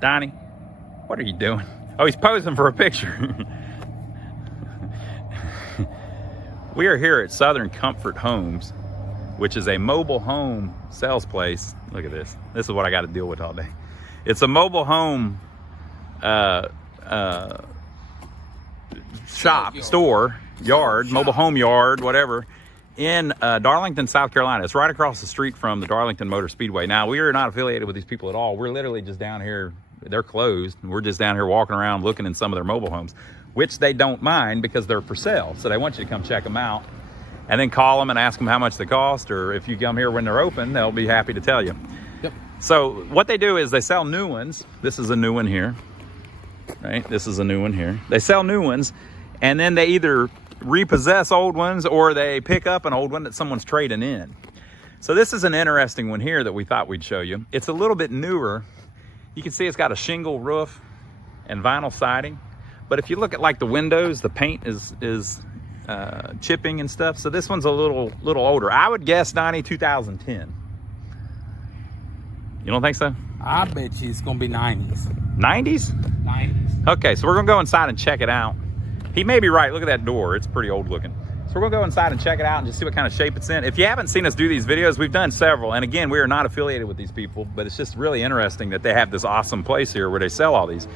Donnie, what are you doing? Oh, he's posing for a picture. We are here at Southern Comfort Homes, which is a mobile home sales place. Look at this. This is what I got to deal with all day. It's a mobile home shop, store, yard, mobile home yard, whatever, in Darlington, South Carolina. It's right across the street from the Darlington Motor Speedway. Now, we are not affiliated with these people at all. We're literally just down here. They're closed. We're just down here walking around looking in some of their mobile homes, which they don't mind because they're for sale. So they want you to come check them out and then call them and ask them how much they cost, or if you come here when they're open, they'll be happy to tell you. Yep. So what they do is they sell new ones. This is a new one here, right? This is a new one here. They sell new ones, and then they either repossess old ones or they pick up an old one that someone's trading in. So this is an interesting one here that we thought we'd show you. It's a little bit newer. You can see it's got a shingle roof and vinyl siding. But if you look at like the windows, the paint is chipping and stuff. So this one's a little older. I would guess, Donnie, 2010. You don't think so? I bet you it's gonna be 90s. 90s? 90s. Okay, so we're gonna go inside and check it out. He may be right. Look at that door. It's pretty old looking. So we're gonna go inside and check it out and just see what kind of shape it's in. If you haven't seen us do these videos, we've done several. And again, we are not affiliated with these people, but it's just really interesting that they have this awesome place here where they sell all these.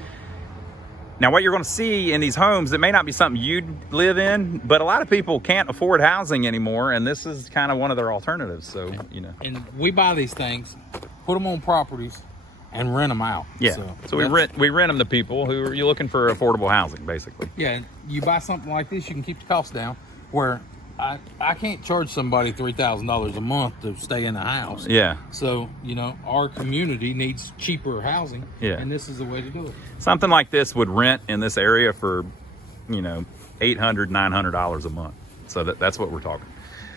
Now, what you're gonna see in these homes, it may not be something you'd live in, but a lot of people can't afford housing anymore, and this is kind of one of their alternatives, so, you know. And we buy these things, put them on properties, and rent them out. Yeah, so we rent them to people who are looking for affordable housing, basically. Yeah, and you buy something like this, you can keep the cost down, where I can't charge somebody $3,000 a month to stay in the house. Yeah. So, you know, our community needs cheaper housing. Yeah. And this is the way to do it. Something like this would rent in this area for, you know, $800, $900 a month. So that's what we're talking.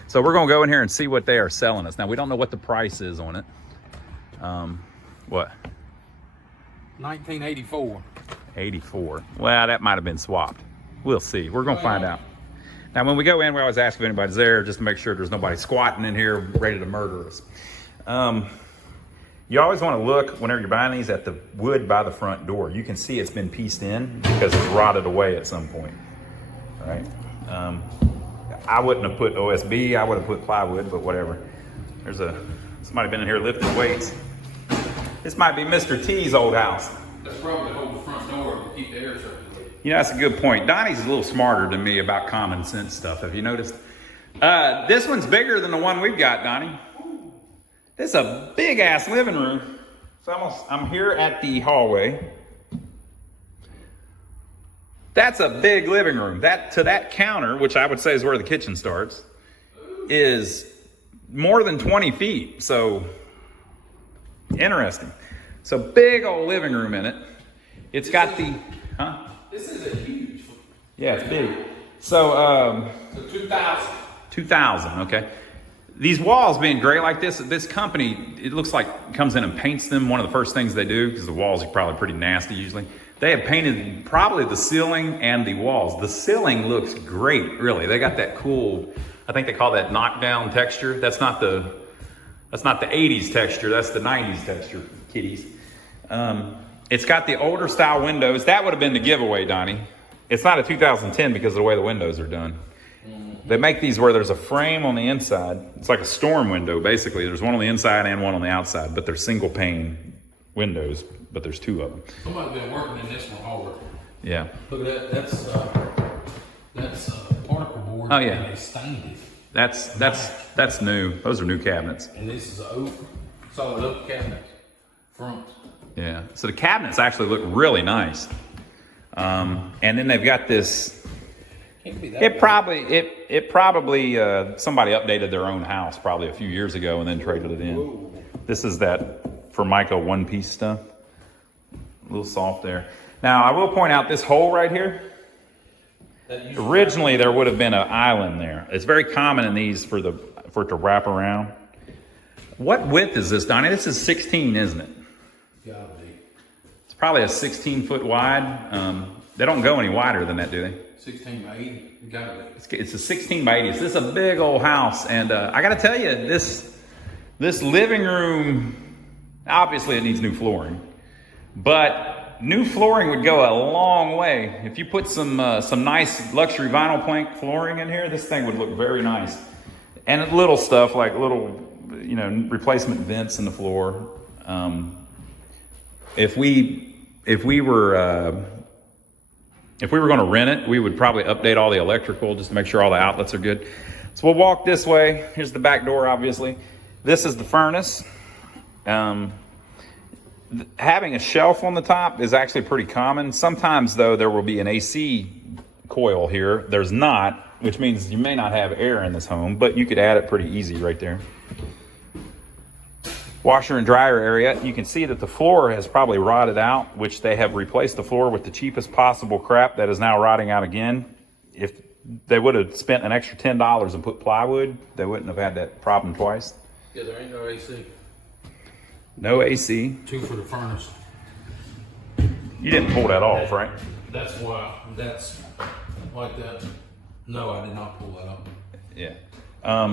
So we're going to go in here and see what they are selling us. Now, we don't know what the price is on it. What? 1984. 84. Well, that might have been swapped. We'll see. We're going to find out. Now, when we go in, we always ask if anybody's there just to make sure there's nobody squatting in here ready to murder us. You always want to look, whenever you're buying these, at the wood by the front door. You can see it's been pieced in because it's rotted away at some point. All right? I wouldn't have put OSB. I would have put plywood, but whatever. There's somebody been in here lifting weights. This might be Mr. T's old house. That's probably hold the front door to keep the air circulating. You know, that's a good point. Donnie's a little smarter than me about common sense stuff. Have you noticed? This one's bigger than the one we've got, Donnie. This is a big ass living room. So I'm here at the hallway. That's a big living room. That counter, which I would say is where the kitchen starts, is more than 20 feet. So interesting. So big old living room in it. It's got the, huh? This is a huge. Yeah, it's big. So, So 2000. 2000, okay. These walls being gray like this company, it looks like comes in and paints them. One of the first things they do, because the walls are probably pretty nasty usually, they have painted probably the ceiling and the walls. The ceiling looks great, really. They got that cool, I think they call that knockdown texture. That's not the 80s texture, that's the 90s texture, kiddies. It's got the older style windows. That would have been the giveaway, Donnie. It's not a 2010 because of the way the windows are done. They make these where there's a frame on the inside. It's like a storm window, basically. There's one on the inside and one on the outside, but they're single pane windows, but there's two of them. Somebody's been working in this one hard. Yeah. Look at that. That's particle board. Oh, yeah. And they stained it. That's new. Those are new cabinets. And this is oak, solid oak cabinets. Front. Yeah. So the cabinets actually look really nice. And then they've got this. It probably somebody updated their own house probably a few years ago and then traded it in. Whoa. This is that Formica one-piece stuff. A little soft there. Now I will point out this hole right here. Originally there would have been an island there. It's very common in these for it to wrap around. What width is this, Donnie? This is 16, isn't it? Gotta be. It's probably a 16-foot wide. They don't go any wider than that, do they? 16 by 80. Gotta be. It's a 16 by 80. So this is a big old house. And I got to tell you, this living room, obviously it needs new flooring. But new flooring would go a long way. If you put some nice luxury vinyl plank flooring in here, this thing would look very nice. And little stuff like little, replacement vents in the floor. If we were going to rent it, we would probably update all the electrical just to make sure all the outlets are good. So we'll walk this way. Here's the back door, obviously. This is the furnace. Having a shelf on the top is actually pretty common. Sometimes, though, there will be an AC coil here. There's not, which means you may not have air in this home, but you could add it pretty easy right there. Washer and dryer area. You can see that the floor has probably rotted out, which they have replaced the floor with the cheapest possible crap that is now rotting out again. If they would have spent an extra $10 and put plywood, they wouldn't have had that problem twice. Yeah, there ain't no AC. No AC. 2 for the furnace. You didn't pull that off, right? That's why. That's like that. No, I did not pull that up. Yeah.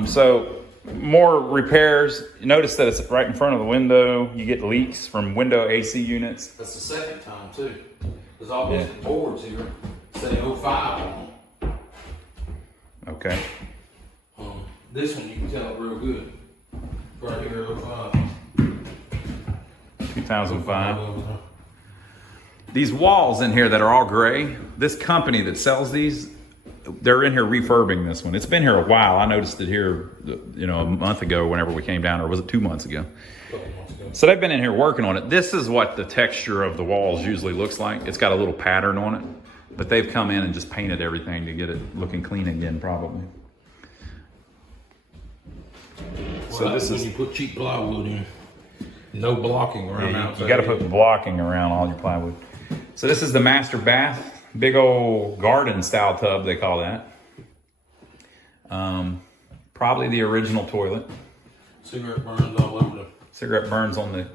So more repairs. Notice that it's right in front of the window. You get leaks from window AC units. That's the second time too. There's all these boards here say 05 on them. Okay. This one you can tell real good. Right here, 05. 2005. These walls in here that are all gray, this company that sells these, they're in here refurbing this one. It's been here a while. I noticed it here, a month ago whenever we came down, or was it 2 months ago? So they've been in here working on it. This is what the texture of the walls usually looks like. It's got a little pattern on it, but they've come in and just painted everything to get it looking clean again, probably. So this is when you put cheap plywood in. No blocking around outside. You got to put blocking around all your plywood. So this is the master bath. Big old garden style tub, they call that. Probably the original toilet. Cigarette burns all over the... Cigarette burns on the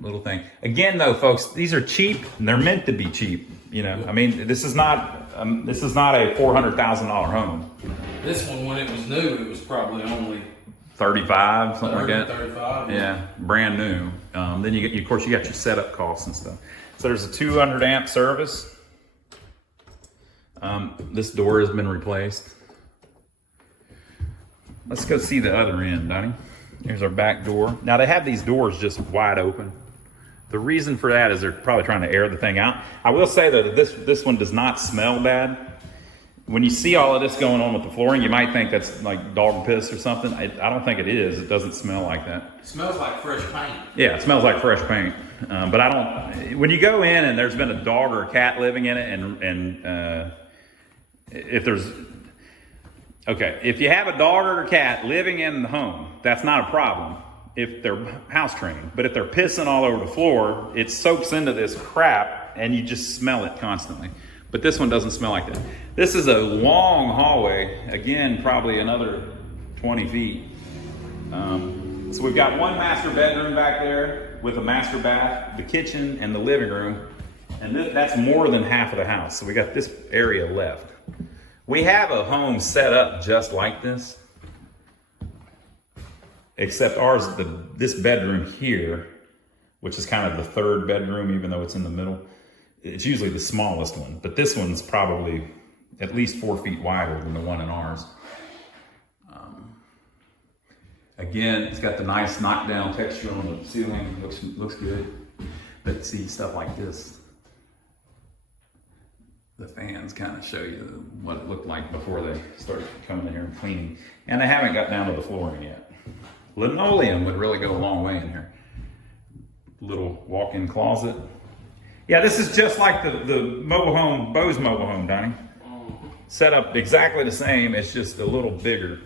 little thing. Again, though, folks, these are cheap and they're meant to be cheap. I mean, this is not a $400,000 home. This one, when it was new, it was probably only 35, something like that. 35. Yeah, brand new. Then you get, of course, you got your setup costs and stuff. So there's a 200 amp service. This door has been replaced. Let's go see the other end, Donnie. Here's our back door. Now they have these doors just wide open. The reason for that is they're probably trying to air the thing out. I will say though that this one does not smell bad. When you see all of this going on with the flooring, you might think that's like dog piss or something. I don't think it is. It doesn't smell like that. It smells like fresh paint. Yeah, it smells like fresh paint. But I don't, when you go in and there's been a dog or a cat living in it and if there's, okay, if you have a dog or a cat living in the home, that's not a problem if they're house trained. But if they're pissing all over the floor, it soaks into this crap and you just smell it constantly. But this one doesn't smell like that. This is a long hallway. Again, probably another 20 feet. So we've got one master bedroom back there with a master bath, the kitchen, and the living room. And that's more than half of the house. So we got this area left. We have a home set up just like this, except ours, this bedroom here, which is kind of the third bedroom, even though it's in the middle, it's usually the smallest one, but this one's probably at least 4 feet wider than the one in ours. Again, it's got the nice knockdown texture on the ceiling. Looks good. But see, stuff like this, the fans kind of show you what it looked like before they started coming in here and cleaning. And they haven't got down to the flooring yet. Linoleum would really go a long way in here. Little walk-in closet. Yeah, this is just like the mobile home, Bo's mobile home, Donnie. Set up exactly the same, it's just a little bigger.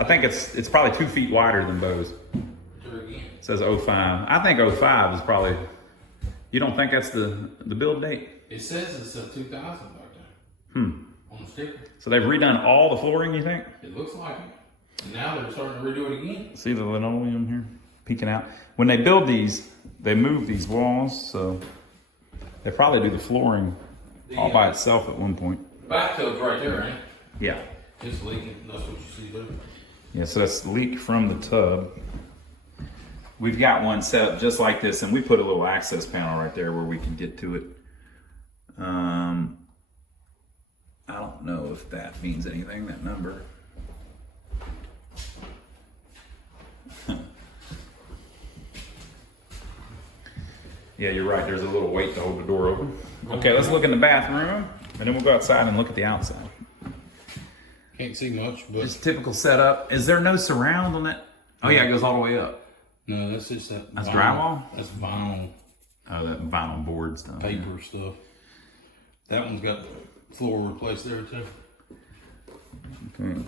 I think it's probably 2 feet wider than Bo's. It says 05. I think 05 is probably, you don't think that's the build date? It says it's a 2000 back there. On the sticker. So they've redone all the flooring, you think? It looks like it. And now they're starting to redo it again. See the linoleum here peeking out? When they build these, they move these walls, so they probably do the flooring all by itself at one point. Bathtub's right there, ain't it? Yeah. It's leaking. That's what you see there. Yeah, so that's leak from the tub. we've got one set up just like this, and we put a little access panel right there where we can get to it. I don't know if that means anything, that number. Yeah, you're right. There's a little weight to hold the door open. Okay, let's look in the bathroom, and then we'll go outside and look at the outside. Can't see much, but Just typical setup. Is there no surround on that? Oh yeah, it goes all the way up. no, that's just that. That's vinyl. drywall? That's vinyl Oh, that vinyl board stuff. paper stuff. That one's got the floor replaced there too. Okay.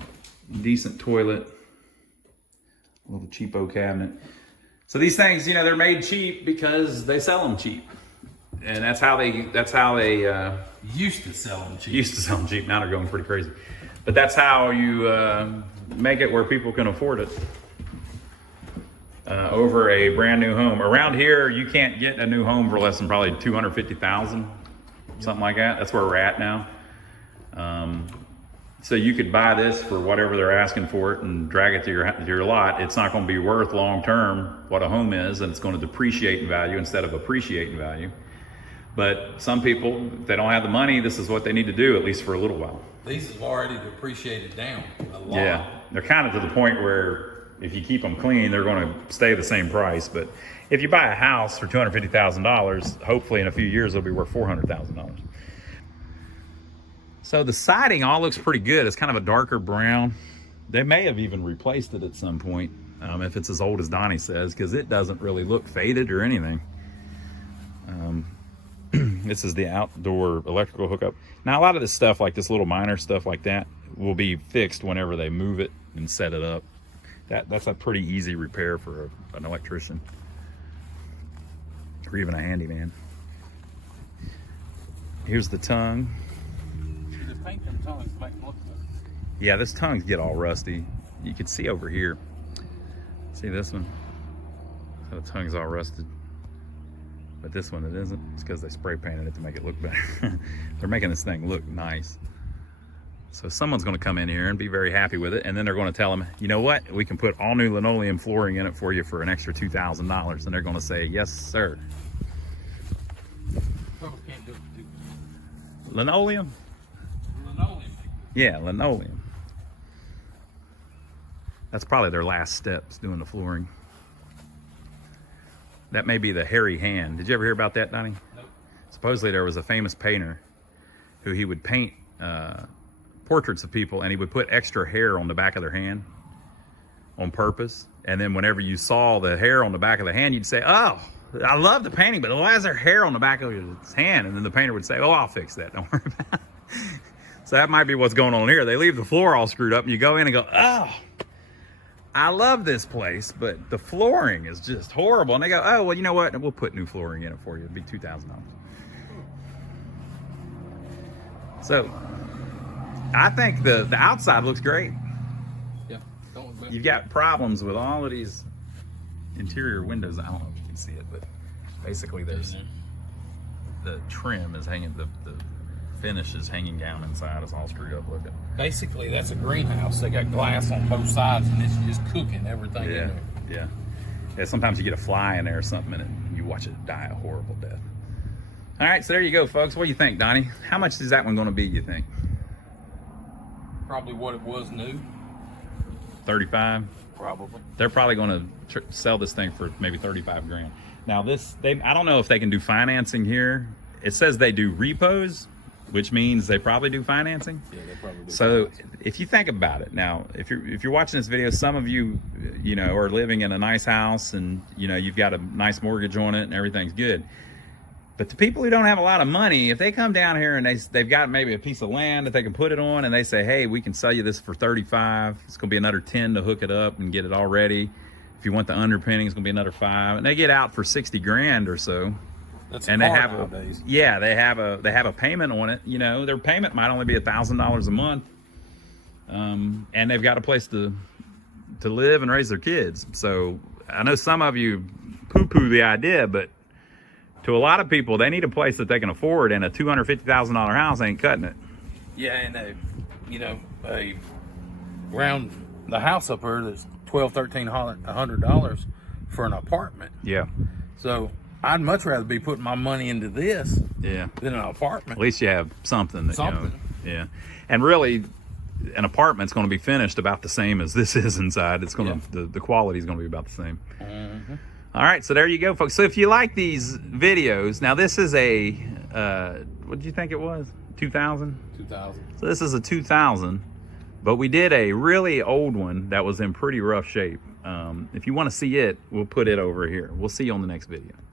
Decent toilet. A little cheapo cabinet. So these things, you know, they're made cheap because they sell them cheap, and that's how they Used to sell them cheap. used to sell them cheap. Now they're going pretty crazy, but that's how you make it where people can afford it. Over a brand new home around here, you can't get a new home for less than probably $250,000, something like that. That's where we're at now. So you could buy this for whatever they're asking for it and drag it to your lot. It's not going to be worth long term what a home is, and it's going to depreciate in value instead of appreciate in value. But some people, if they don't have the money, this is what they need to do, at least for a little while. These have already depreciated down a lot. Yeah, they're kind of to the point where if you keep them clean, they're going to stay the same price. But if you buy a house for $250,000, hopefully in a few years it'll be worth $400,000. So the siding all looks pretty good. It's kind of a darker brown. They may have even replaced it at some point, if it's as old as Donnie says, because it doesn't really look faded or anything. This is the outdoor electrical hookup. Now a lot of this stuff, like this little minor stuff like that, will be fixed whenever they move it and set it up. That's a pretty easy repair for an electrician or even a handyman. Here's the tongue. The paint them tongues make them look good. Yeah, this tongues get all rusty. You can see over here. See this one? So the tongue's all rusted. But this one, it isn't. It's because they spray painted it to make it look better. They're making this thing look nice. So someone's going to come in here and be very happy with it, and then they're going to tell them, you know what, we can put all new linoleum flooring in it for you for an extra $2,000, and they're going to say, yes, sir. Probably can't do it for Linoleum? linoleum. Yeah, linoleum. That's probably their last steps, doing the flooring. That may be the hairy hand. Did you ever hear about that, Donnie? Nope. Supposedly there was a famous painter who he would paint portraits of people, and he would put extra hair on the back of their hand on purpose. And then whenever you saw the hair on the back of the hand, you'd say, oh, I love the painting, but why is there hair on the back of his hand? And then the painter would say, oh, I'll fix that. Don't worry about it. So that might be what's going on here. They leave the floor all screwed up, and you go in and go, oh, I love this place, but the flooring is just horrible. And they go, oh, well, you know what? We'll put new flooring in it for you. It'd be $2,000. So I think the outside looks great. Yeah. Don't look bad. You've got problems with all of these interior windows. I don't know if you can see it, but basically there's the trim is hanging, the finish is hanging down inside. It's all screwed up looking. Basically, that's a greenhouse. They got glass on both sides, and it's just cooking everything in there. Yeah. Sometimes you get a fly in there or something, and you watch it die a horrible death. All right, so there you go, folks. What do you think, Donnie? How much is that one going to be, you think? Probably what it was new. 35. Probably. They're probably going to sell this thing for maybe 35 grand. Now I don't know if they can do financing here. It says they do repos, which means they probably do financing. Yeah, they probably do. So if you think about it now, if you're watching this video, some of you, are living in a nice house and, you've got a nice mortgage on it and everything's good. But the people who don't have a lot of money, if they come down here and they've got maybe a piece of land that they can put it on, and they say, hey, we can sell you this for 35. It's going to be another 10 to hook it up and get it all ready. If you want the underpinning, it's going to be another 5. And they get out for 60 grand or so. That's and hard they have nowadays. they have a payment on it. Their payment might only be $1,000 a month. And they've got a place to live and raise their kids. So I know some of you poo-poo the idea, but to a lot of people, they need a place that they can afford, and a $250,000 house ain't cutting it. Yeah, and around the house up here that's $1,200, $1,300 for an apartment. Yeah. So I'd much rather be putting my money into this Yeah. than an apartment. At least you have something that, Something. yeah. And really, an apartment's going to be finished about the same as this is inside. It's going to, the quality is going to be about the same. Mm-hmm. All right, so there you go, folks. So if you like these videos, now this is a, what did you think it was? 2000? 2000. So this is a 2000, but we did a really old one that was in pretty rough shape. If you want to see it, we'll put it over here. We'll see you on the next video.